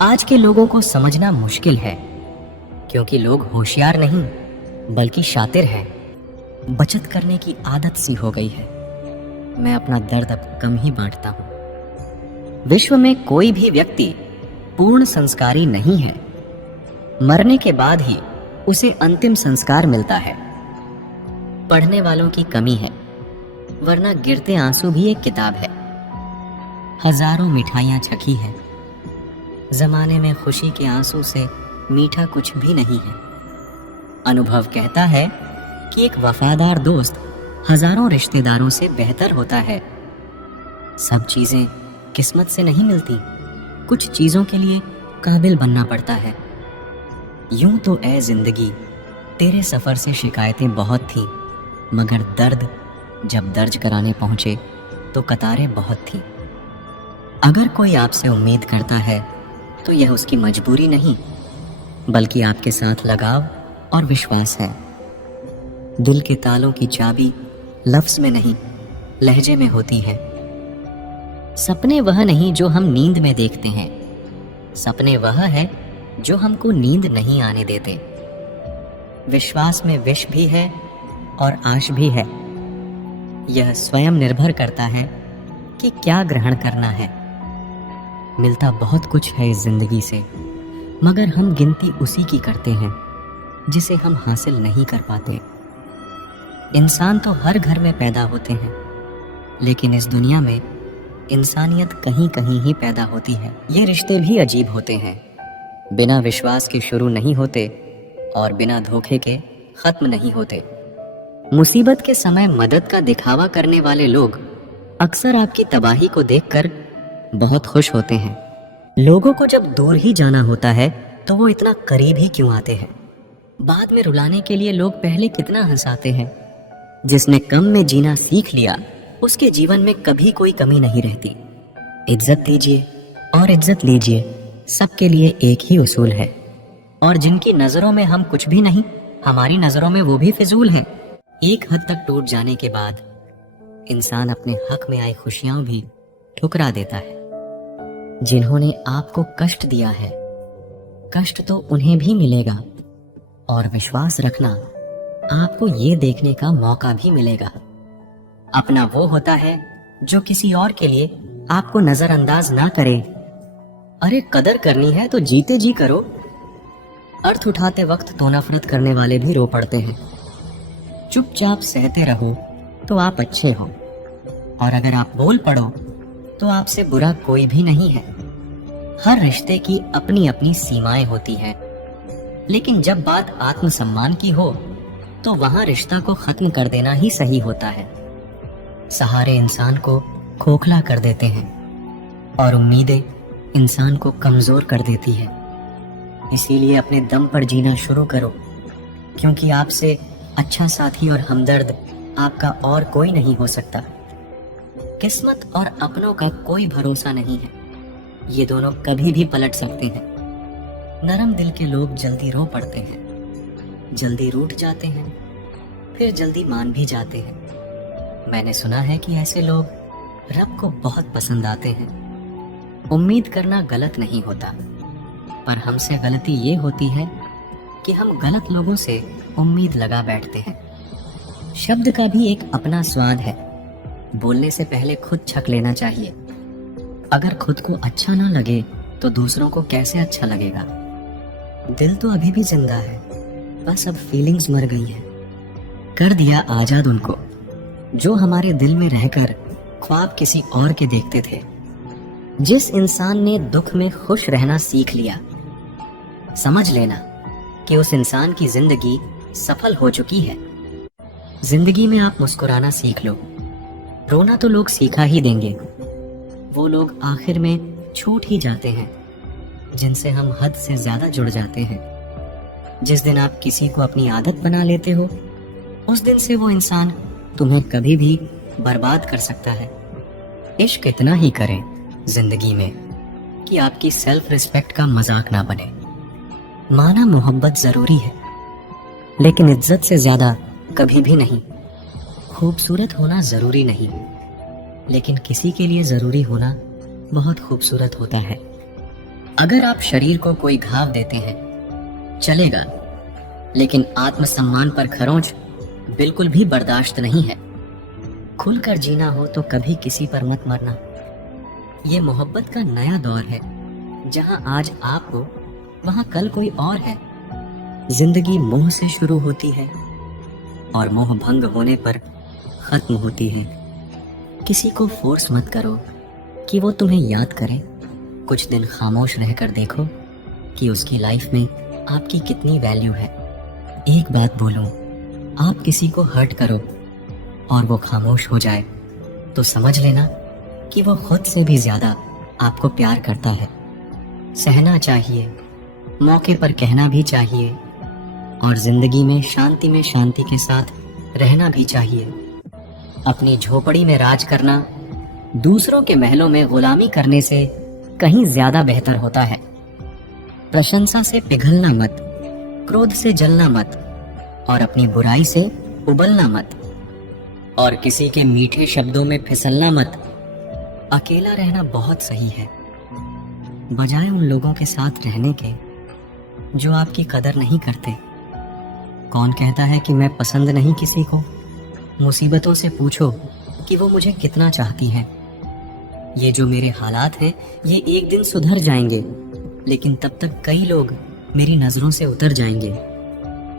आज के लोगों को समझना मुश्किल है, क्योंकि लोग होशियार नहीं बल्कि शातिर हैं। बचत करने की आदत सी हो गई है। मैं अपना दर्द अब कम ही बांटता हूँ। विश्व में कोई भी व्यक्ति पूर्ण संस्कारी नहीं है। मरने के बाद ही उसे अंतिम संस्कार मिलता है। पढ़ने वालों की कमी है, वरना गिरते आंसू भी एक किताब है। हजारों मिठाइयां चखी है, जमाने में खुशी के आंसू से मीठा कुछ भी नहीं है। अनुभव कहता है कि एक वफादार दोस्त हजारों रिश्तेदारों से बेहतर होता है। सब चीजें किस्मत से नहीं मिलती, कुछ चीजों के लिए काबिल बनना पड़ता है। यूं तो ए जिंदगी तेरे सफर से शिकायतें बहुत थी, मगर दर्द जब दर्ज कराने पहुंचे तो कतारें बहुत थी। अगर कोई आपसे उम्मीद करता है तो यह उसकी मजबूरी नहीं, बल्कि आपके साथ लगाव और विश्वास है। दिल के तालों की चाबी लफ्ज में नहीं, लहजे में होती है। सपने वह नहीं जो हम नींद में देखते हैं, सपने वह है जो हमको नींद नहीं आने देते। विश्वास में विष भी है और आश भी है। यह स्वयं निर्भर करता है कि क्या ग्रहण करना है। मिलता बहुत कुछ है इस जिंदगी से, मगर हम गिनती उसी की करते हैं जिसे हम हासिल नहीं कर पाते। इंसान तो हर घर में पैदा होते हैं, लेकिन इस दुनिया में इंसानियत कहीं कहीं ही पैदा होती है। ये रिश्ते भी अजीब होते हैं, बिना विश्वास के शुरू नहीं होते और बिना धोखे के खत्म नहीं होते। मुसीबत के समय मदद का दिखावा करने वाले लोग अक्सर आपकी तबाही को देखकर बहुत खुश होते हैं। लोगों को जब दूर ही जाना होता है तो वो इतना करीब ही क्यों आते हैं। बाद में रुलाने के लिए लोग पहले कितना हंसाते हैं। जिसने कम में जीना सीख लिया, उसके जीवन में कभी कोई कमी नहीं रहती। इज्जत दीजिए और इज्जत लीजिए, सबके लिए एक ही उसूल है। और जिनकी नजरों में हम कुछ भी नहीं, हमारी नजरों में वो भी फिजूल हैं। एक हद तक टूट जाने के बाद इंसान अपने हक में आई खुशियां भी ठुकरा देता है। जिन्होंने आपको कष्ट दिया है, कष्ट तो उन्हें भी मिलेगा, और विश्वास रखना आपको ये देखने का मौका भी मिलेगा। अपना वो होता है जो किसी और के लिए आपको नजरअंदाज ना करे। अरे कदर करनी है तो जीते जी करो। अर्थ उठाते वक्त तो नफरत करने वाले भी रो पड़ते हैं। चुपचाप सहते रहो तो आप अच्छे हो, और अगर आप बोल पड़ो तो आपसे बुरा कोई भी नहीं है। हर रिश्ते की अपनी अपनी सीमाएं होती हैं, लेकिन जब बात आत्मसम्मान की हो तो वहां रिश्ता को खत्म कर देना ही सही होता है। सहारे इंसान को खोखला कर देते हैं और उम्मीदें इंसान को कमजोर कर देती है। इसीलिए अपने दम पर जीना शुरू करो, क्योंकि आपसे अच्छा साथी और हमदर्द आपका और कोई नहीं हो सकता। किस्मत और अपनों का कोई भरोसा नहीं है, ये दोनों कभी भी पलट सकते हैं। नरम दिल के लोग जल्दी रो पड़ते हैं, जल्दी रूठ जाते हैं, फिर जल्दी मान भी जाते हैं। मैंने सुना है कि ऐसे लोग रब को बहुत पसंद आते हैं। उम्मीद करना गलत नहीं होता, पर हमसे गलती ये होती है कि हम गलत लोगों से उम्मीद लगा बैठते हैं। शब्द का भी एक अपना स्वाद है। बोलने से पहले खुद छक लेना चाहिए। अगर खुद को अच्छा ना लगे तो दूसरों को कैसे अच्छा लगेगा। दिल तो अभी भी जिंदा है, बस अब फीलिंग्स मर गई हैं। कर दिया आजाद उनको जो हमारे दिल में रहकर ख्वाब किसी और के देखते थे। जिस इंसान ने दुख में खुश रहना सीख लिया, समझ लेना कि उस इंसान की जिंदगी सफल हो चुकी है। जिंदगी में आप मुस्कुराना सीख लो, रोना तो लोग सीखा ही देंगे। वो लोग आखिर में छूट ही जाते हैं जिनसे हम हद से ज्यादा जुड़ जाते हैं। जिस दिन आप किसी को अपनी आदत बना लेते हो, उस दिन से वो इंसान तुम्हें कभी भी बर्बाद कर सकता है। इश्क इतना ही करें जिंदगी में कि आपकी सेल्फ रिस्पेक्ट का मजाक ना बने। माना मोहब्बत जरूरी है, लेकिन इज्जत से ज्यादा कभी भी नहीं। खूबसूरत होना जरूरी नहीं, लेकिन किसी के लिए जरूरी होना बहुत खूबसूरत होता है। अगर आप शरीर को कोई घाव देते हैं चलेगा, लेकिन आत्मसम्मान पर खरोंच बिल्कुल भी बर्दाश्त नहीं है। खुलकर जीना हो तो कभी किसी पर मत मरना। ये मोहब्बत का नया दौर है, जहां आज आप हो वहां कल कोई और है। जिंदगी मोह से शुरू होती है और मोह भंग होने पर खत्म होती है। किसी को फोर्स मत करो कि वो तुम्हें याद करे। कुछ दिन खामोश रहकर देखो कि उसकी लाइफ में आपकी कितनी वैल्यू है। एक बात बोलूं, आप किसी को हर्ट करो और वो खामोश हो जाए तो समझ लेना कि वो खुद से भी ज्यादा आपको प्यार करता है। सहना चाहिए, मौके पर कहना भी चाहिए और जिंदगी में शांति के साथ रहना भी चाहिए। अपनी झोपड़ी में राज करना दूसरों के महलों में गुलामी करने से कहीं ज्यादा बेहतर होता है। प्रशंसा से पिघलना मत, क्रोध से जलना मत और अपनी बुराई से उबलना मत, और किसी के मीठे शब्दों में फिसलना मत। अकेला रहना बहुत सही है, बजाय उन लोगों के साथ रहने के जो आपकी कदर नहीं करते। कौन कहता है कि मैं पसंद नहीं किसी को? मुसीबतों से पूछो कि वो मुझे कितना चाहती है। ये जो मेरे हालात हैं ये एक दिन सुधर जाएंगे, लेकिन तब तक कई लोग मेरी नजरों से उतर जाएंगे।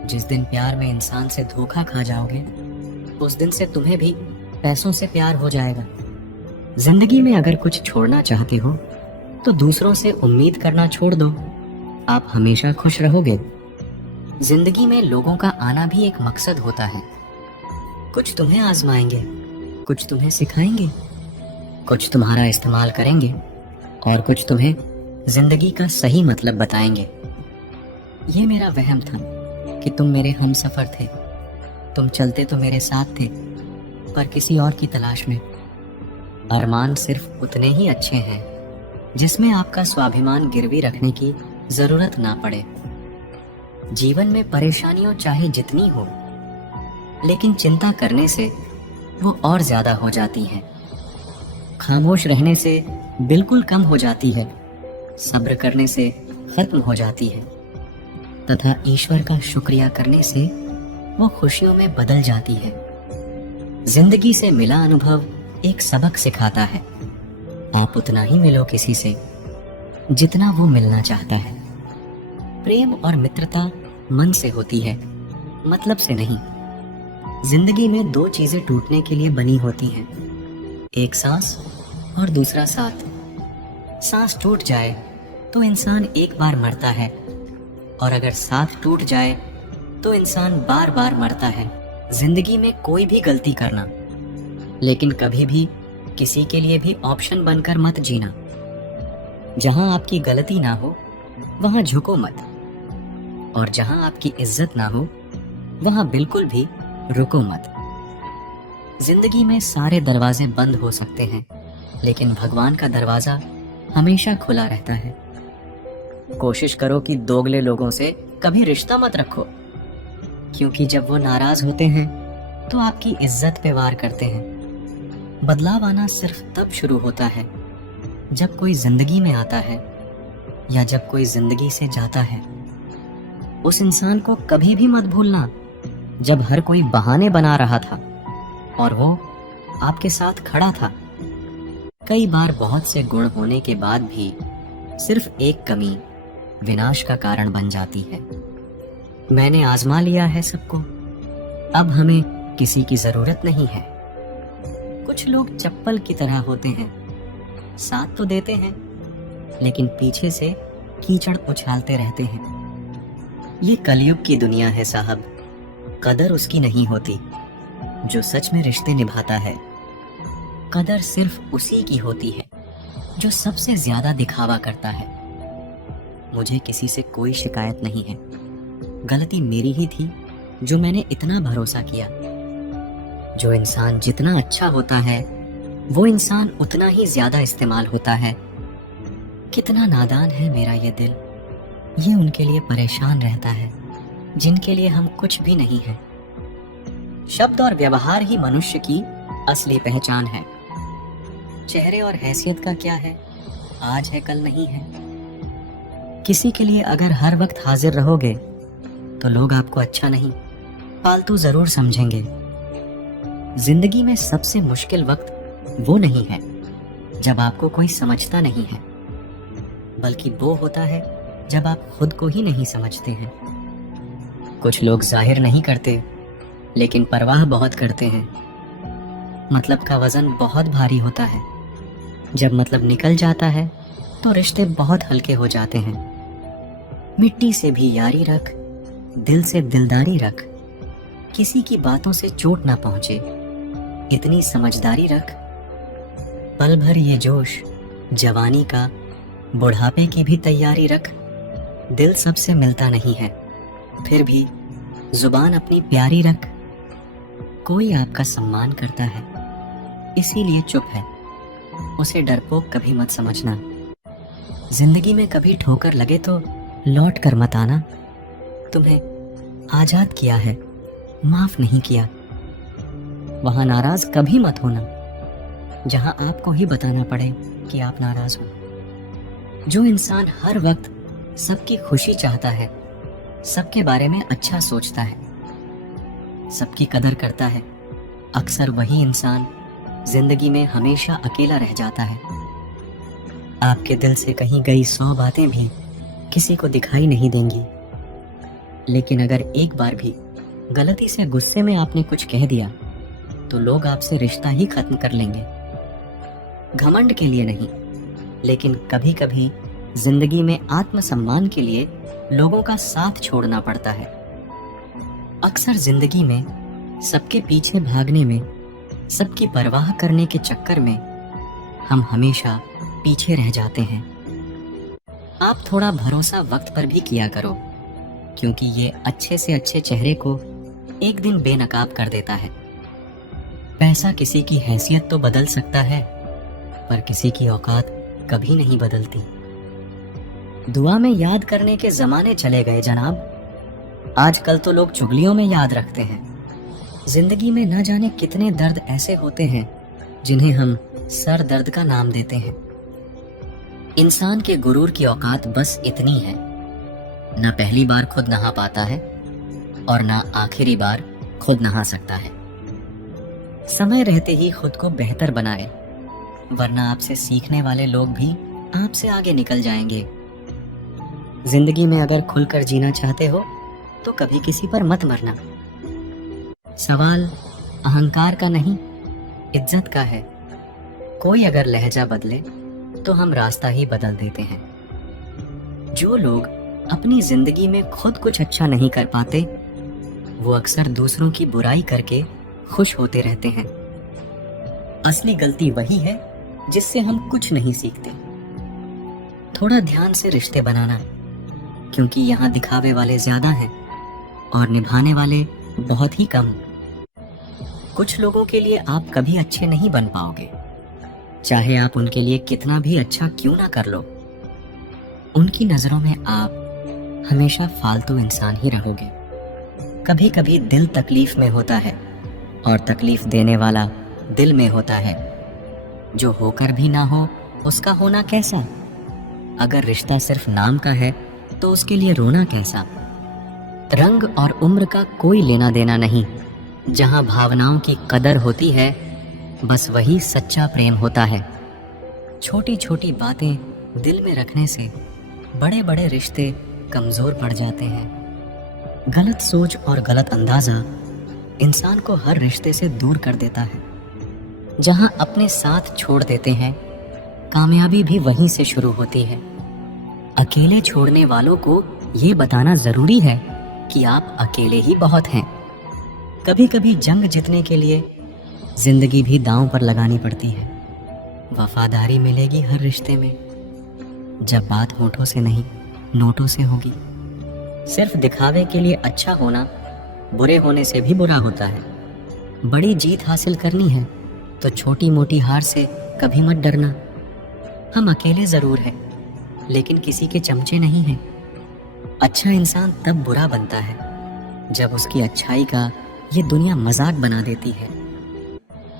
जिस दिन प्यार में इंसान से धोखा खा जाओगे उस दिन से तुम्हें भी पैसों से प्यार हो जाएगा। जिंदगी में अगर कुछ छोड़ना चाहते हो तो दूसरों से उम्मीद करना छोड़ दो, आप हमेशा खुश रहोगे। जिंदगी में लोगों का आना भी एक मकसद होता है। कुछ तुम्हें आजमाएंगे, कुछ तुम्हें सिखाएंगे, कुछ तुम्हारा इस्तेमाल करेंगे और कुछ तुम्हें जिंदगी का सही मतलब बताएंगे। ये मेरा वहम था कि तुम मेरे हमसफर थे। तुम चलते तो मेरे साथ थे, पर किसी और की तलाश में। अरमान सिर्फ उतने ही अच्छे हैं जिसमें आपका स्वाभिमान गिरवी रखने की जरूरत ना पड़े। जीवन में परेशानियों चाहे जितनी हो, लेकिन चिंता करने से वो और ज्यादा हो जाती हैं। खामोश रहने से बिल्कुल कम हो जाती है, सब्र करने से खत्म हो जाती है, तथा ईश्वर का शुक्रिया करने से वो खुशियों में बदल जाती है। जिंदगी से मिला अनुभव एक सबक सिखाता है। आप उतना ही मिलो किसी से जितना वो मिलना चाहता है। प्रेम और मित्रता मन से होती है, मतलब से नहीं। जिंदगी में दो चीजें टूटने के लिए बनी होती हैं, एक सांस और दूसरा साथ। सांस टूट जाए तो इंसान एक बार मरता है, और अगर साथ टूट जाए तो इंसान बार बार मरता है। जिंदगी में कोई भी गलती करना, लेकिन कभी भी किसी के लिए भी ऑप्शन बनकर मत जीना। जहां आपकी गलती ना हो वहां झुको मत, और जहां आपकी इज्जत ना हो वहां बिल्कुल भी रुको मत। जिंदगी में सारे दरवाजे बंद हो सकते हैं, लेकिन भगवान का दरवाजा हमेशा खुला रहता है। कोशिश करो कि दोगले लोगों से कभी रिश्ता मत रखो, क्योंकि जब वो नाराज होते हैं तो आपकी इज्जत पे वार करते हैं। बदलाव आना सिर्फ तब शुरू होता है जब कोई जिंदगी में आता है या जब कोई जिंदगी से जाता है। उस इंसान को कभी भी मत भूलना जब हर कोई बहाने बना रहा था और वो आपके साथ खड़ा था। कई बार बहुत से गुण होने के बाद भी सिर्फ एक कमी विनाश का कारण बन जाती है। मैंने आजमा लिया है सबको, अब हमें किसी की जरूरत नहीं है। कुछ लोग चप्पल की तरह होते हैं, साथ तो देते हैं लेकिन पीछे से कीचड़ उछालते रहते हैं। ये कलयुग की दुनिया है साहब, कदर उसकी नहीं होती जो सच में रिश्ते निभाता है। कदर सिर्फ उसी की होती है जो सबसे ज्यादा दिखावा करता है। मुझे किसी से कोई शिकायत नहीं है, गलती मेरी ही थी जो मैंने इतना भरोसा किया। जो इंसान जितना अच्छा होता है वो इंसान उतना ही ज्यादा इस्तेमाल होता है। कितना नादान है मेरा ये दिल, ये उनके लिए परेशान रहता है जिनके लिए हम कुछ भी नहीं है। शब्द और व्यवहार ही मनुष्य की असली पहचान है। चेहरे और हैसियत का क्या है, आज है कल नहीं है। किसी के लिए अगर हर वक्त हाजिर रहोगे तो लोग आपको अच्छा नहीं, फालतू जरूर समझेंगे। जिंदगी में सबसे मुश्किल वक्त वो नहीं है जब आपको कोई समझता नहीं है, बल्कि वो होता है जब आप खुद को ही नहीं समझते हैं। कुछ लोग जाहिर नहीं करते, लेकिन परवाह बहुत करते हैं। मतलब का वजन बहुत भारी होता है। जब मतलब निकल जाता है तो रिश्ते बहुत हल्के हो जाते हैं। मिट्टी से भी यारी रख, दिल से दिलदारी रख, किसी की बातों से चोट ना पहुंचे, इतनी समझदारी रख। पल भर ये जोश जवानी का, बुढ़ापे की भी तैयारी रख। दिल सबसे मिलता नहीं है, फिर भी जुबान अपनी प्यारी रख। कोई आपका सम्मान करता है इसीलिए चुप है, उसे डरपोक कभी मत समझना। जिंदगी में कभी ठोकर लगे तो लौट कर मत आना। तुम्हें आजाद किया है, माफ नहीं किया। वहां नाराज कभी मत होना जहां आपको ही बताना पड़े कि आप नाराज हो। जो इंसान हर वक्त सबकी खुशी चाहता है, सबके बारे में अच्छा सोचता है, सबकी कदर करता है, अक्सर वही इंसान जिंदगी में हमेशा अकेला रह जाता है। आपके दिल से कही गई 100 बातें भी किसी को दिखाई नहीं देंगी, लेकिन अगर एक बार भी गलती से गुस्से में आपने कुछ कह दिया तो लोग आपसे रिश्ता ही खत्म कर लेंगे। घमंड के लिए नहीं, लेकिन कभी कभी जिंदगी में आत्मसम्मान के लिए लोगों का साथ छोड़ना पड़ता है। अक्सर जिंदगी में सबके पीछे भागने में, सबकी परवाह करने के चक्कर में हम हमेशा पीछे रह जाते हैं। आप थोड़ा भरोसा वक्त पर भी किया करो, क्योंकि ये अच्छे से अच्छे चेहरे को एक दिन बेनकाब कर देता है। पैसा किसी की हैसियत तो बदल सकता है, पर किसी की औकात कभी नहीं बदलती। दुआ में याद करने के जमाने चले गए जनाब। आजकल तो लोग चुगलियों में याद रखते हैं। जिंदगी में न जाने कितने दर्द ऐसे होते हैं जिन्हें हम सर दर्द का नाम देते हैं। इंसान के गुरूर की औकात बस इतनी है, न पहली बार खुद नहा पाता है और न आखिरी बार खुद नहा सकता है। समय रहते ही खुद को बेहतर बनाए, वरना आपसे सीखने वाले लोग भी आपसे आगे निकल जाएंगे। जिंदगी में अगर खुलकर जीना चाहते हो तो कभी किसी पर मत मरना। सवाल अहंकार का नहीं, इज्जत का है। कोई अगर लहजा बदले तो हम रास्ता ही बदल देते हैं। जो लोग अपनी जिंदगी में खुद कुछ अच्छा नहीं कर पाते, वो अक्सर दूसरों की बुराई करके खुश होते रहते हैं। असली गलती वही है जिससे हम कुछ नहीं सीखते। थोड़ा ध्यान से रिश्ते बनाना, क्योंकि यहाँ दिखावे वाले ज्यादा हैं और निभाने वाले बहुत ही कम। कुछ लोगों के लिए आप कभी अच्छे नहीं बन पाओगे, चाहे आप उनके लिए कितना भी अच्छा क्यों ना कर लो। उनकी नजरों में आप हमेशा फालतू इंसान ही रहोगे। कभी कभी दिल तकलीफ में होता है और तकलीफ देने वाला दिल में होता है। जो होकर भी ना हो उसका होना कैसा। अगर रिश्ता सिर्फ नाम का है तो उसके लिए रोना कैसा। रंग और उम्र का कोई लेना देना नहीं। जहां भावनाओं की कदर होती है, बस वही सच्चा प्रेम होता है। छोटी छोटी बातें दिल में रखने से बड़े बड़े रिश्ते कमजोर पड़ जाते हैं। गलत सोच और गलत अंदाजा इंसान को हर रिश्ते से दूर कर देता है। जहां अपने साथ छोड़ देते हैं, कामयाबी भी वहीं से शुरू होती है। अकेले छोड़ने वालों को ये बताना जरूरी है कि आप अकेले ही बहुत हैं। कभी कभी जंग जीतने के लिए जिंदगी भी दांव पर लगानी पड़ती है। वफादारी मिलेगी हर रिश्ते में, जब बात होठों से नहीं नोटों से होगी। सिर्फ दिखावे के लिए अच्छा होना बुरे होने से भी बुरा होता है। बड़ी जीत हासिल करनी है तो छोटी मोटी हार से कभी मत डरना। हम अकेले जरूर हैं, लेकिन किसी के चमचे नहीं हैं। अच्छा इंसान तब बुरा बनता है जब उसकी अच्छाई का ये दुनिया मजाक बना देती है।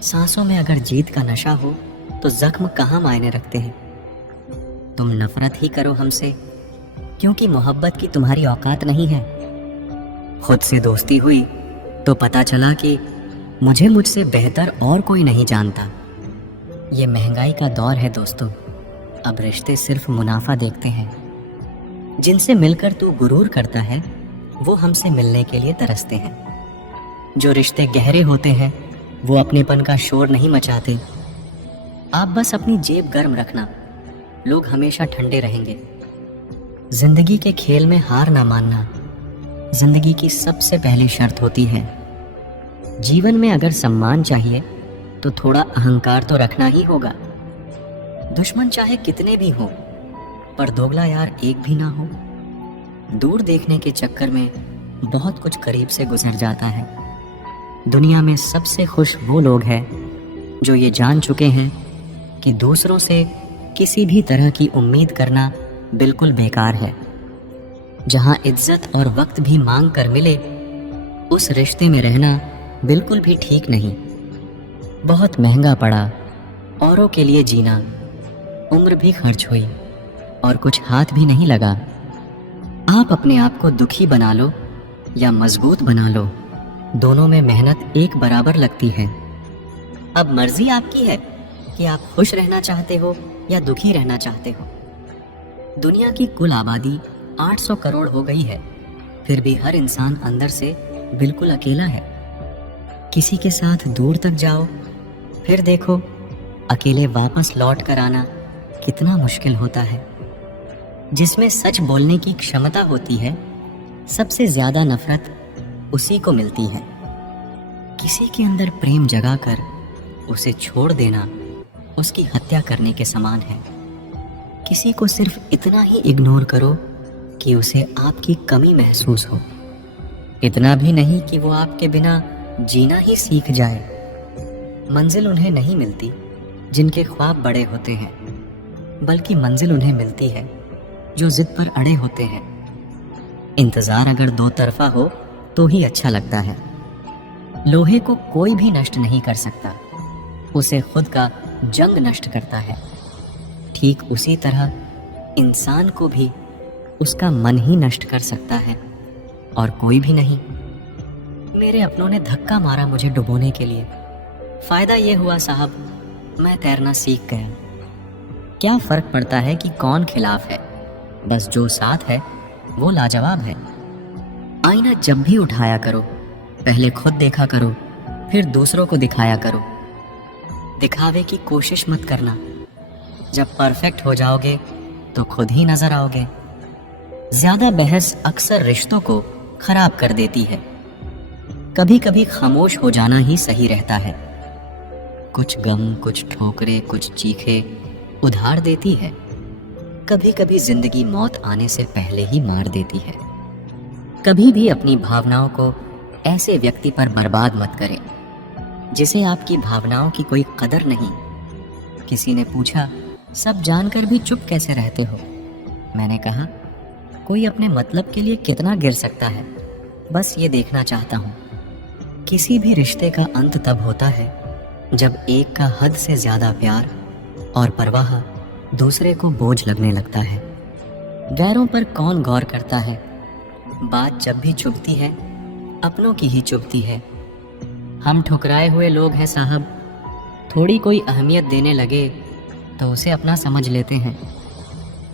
सांसों में अगर जीत का नशा हो तो जख्म कहाँ मायने रखते हैं। तुम नफरत ही करो हमसे क्योंकि मोहब्बत की तुम्हारी औकात नहीं है। खुद से दोस्ती हुई तो पता चला कि मुझे मुझसे बेहतर और कोई नहीं जानता। ये महंगाई का दौर है दोस्तों, अब रिश्ते सिर्फ मुनाफा देखते हैं। जिनसे मिलकर तू गुरूर करता है वो हमसे मिलने के लिए तरसते हैं। जो रिश्ते गहरे होते हैं वो अपनेपन का शोर नहीं मचाते। आप बस अपनी जेब गर्म रखना, लोग हमेशा ठंडे रहेंगे। जिंदगी के खेल में हार ना मानना जिंदगी की सबसे पहली शर्त होती है। जीवन में अगर सम्मान चाहिए तो थोड़ा अहंकार तो रखना ही होगा। दुश्मन चाहे कितने भी हो, पर दोगला यार एक भी ना हो। दूर देखने के चक्कर में बहुत कुछ करीब से गुजर जाता है। दुनिया में सबसे खुश वो लोग हैं जो ये जान चुके हैं कि दूसरों से किसी भी तरह की उम्मीद करना बिल्कुल बेकार है। जहां इज्जत और वक्त भी मांग कर मिले, उस रिश्ते में रहना बिल्कुल भी ठीक नहीं। बहुत महंगा पड़ा औरों के लिए जीना, उम्र भी खर्च हुई और कुछ हाथ भी नहीं लगा। आप अपने आप को दुखी बना लो या मजबूत बना लो, दोनों में मेहनत एक बराबर लगती है। अब मर्जी आपकी है कि आप खुश रहना चाहते हो या दुखी रहना चाहते हो। दुनिया की कुल आबादी 800 करोड़ हो गई है, फिर भी हर इंसान अंदर से बिल्कुल अकेला है। किसी के साथ दूर तक जाओ, फिर देखो अकेले वापस लौट कर आना कितना मुश्किल होता है। जिसमें सच बोलने की क्षमता होती है, सबसे ज्यादा नफरत उसी को मिलती है। किसी के अंदर प्रेम जगाकर उसे छोड़ देना उसकी हत्या करने के समान है। किसी को सिर्फ इतना ही इग्नोर करो कि उसे आपकी कमी महसूस हो, इतना भी नहीं कि वो आपके बिना जीना ही सीख जाए। मंजिल उन्हें नहीं मिलती जिनके ख्वाब बड़े होते हैं, बल्कि मंजिल उन्हें मिलती है जो जिद पर अड़े होते हैं। इंतज़ार अगर दो तरफा हो तो ही अच्छा लगता है। लोहे को कोई भी नष्ट नहीं कर सकता, उसे खुद का जंग नष्ट करता है। ठीक उसी तरह इंसान को भी उसका मन ही नष्ट कर सकता है और कोई भी नहीं। मेरे अपनों ने धक्का मारा मुझे डुबोने के लिए। फायदा ये हुआ साहब, मैं तैरना सीख गया। क्या फर्क पड़ता है कि कौन खिलाफ है, बस जो साथ है वो लाजवाब है। आईना जब भी उठाया करो, पहले खुद देखा करो, फिर दूसरों को दिखाया करो। दिखावे की कोशिश मत करना, जब परफेक्ट हो जाओगे तो खुद ही नजर आओगे। ज्यादा बहस अक्सर रिश्तों को खराब कर देती है। कभी कभी खामोश हो जाना ही सही रहता है। कुछ गम, कुछ ठोकरें, कुछ चीखे उधार देती है। कभी कभी जिंदगी मौत आने से पहले ही मार देती है। कभी भी अपनी भावनाओं को ऐसे व्यक्ति पर बर्बाद मत करें जिसे आपकी भावनाओं की कोई कदर नहीं। किसी ने पूछा, सब जानकर भी चुप कैसे रहते हो? मैंने कहा, कोई अपने मतलब के लिए कितना गिर सकता है, बस ये देखना चाहता हूँ। किसी भी रिश्ते का अंत तब होता है जब एक का हद से ज्यादा प्यार और परवाह दूसरे को बोझ लगने लगता है। गैरों पर कौन गौर करता है? बात जब भी चुभती है अपनों की ही चुभती है। हम ठुकराए हुए लोग हैं साहब, थोड़ी कोई अहमियत देने लगे तो उसे अपना समझ लेते हैं।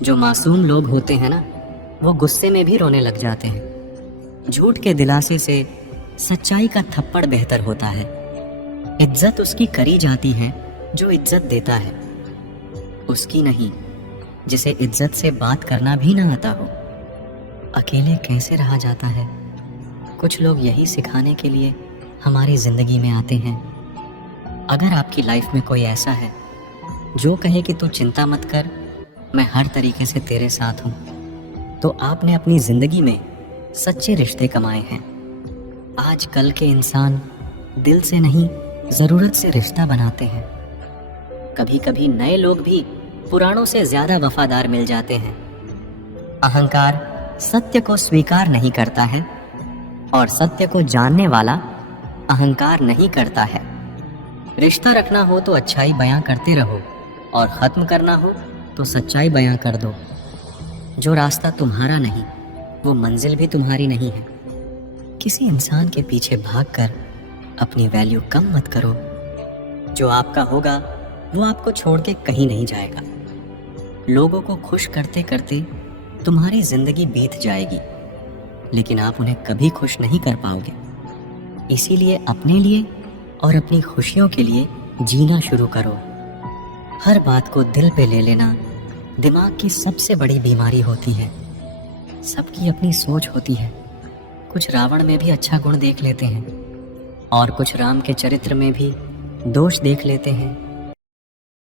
जो मासूम लोग होते हैं ना, वो गुस्से में भी रोने लग जाते हैं। झूठ के दिलासे से सच्चाई का थप्पड़ बेहतर होता है। इज्जत उसकी करी जाती है जो इज्जत देता है, उसकी नहीं जिसे इज्जत से बात करना भी ना आता हो। अकेले कैसे रहा जाता है? कुछ लोग यही सिखाने के लिए हमारी ज़िंदगी में आते हैं। अगर आपकी लाइफ में कोई ऐसा है जो कहे कि तू चिंता मत कर, मैं हर तरीके से तेरे साथ हूँ, तो आपने अपनी ज़िंदगी में सच्चे रिश्ते कमाए हैं। आजकल के इंसान दिल से नहीं, ज़रूरत से रिश्ता बनाते हैं। कभी कभी नए लोग भी पुरानों से ज़्यादा वफादार मिल जाते हैं। अहंकार सत्य को स्वीकार नहीं करता है और सत्य को जानने वाला अहंकार नहीं करता है। रिश्ता रखना हो तो अच्छाई बयां करते रहो और ख़त्म करना हो तो सच्चाई बयां कर दो। जो रास्ता तुम्हारा नहीं, वो मंजिल भी तुम्हारी नहीं है। किसी इंसान के पीछे भागकर अपनी वैल्यू कम मत करो। जो आपका होगा वो आपको छोड़ के कहीं नहीं जाएगा। लोगों को खुश करते करते तुम्हारी जिंदगी बीत जाएगी, लेकिन आप उन्हें कभी खुश नहीं कर पाओगे। इसीलिए अपने लिए और अपनी खुशियों के लिए जीना शुरू करो। हर बात को दिल पे ले लेना दिमाग की सबसे बड़ी बीमारी होती है। सबकी अपनी सोच होती है। कुछ रावण में भी अच्छा गुण देख लेते हैं और कुछ राम के चरित्र में भी दोष देख लेते हैं।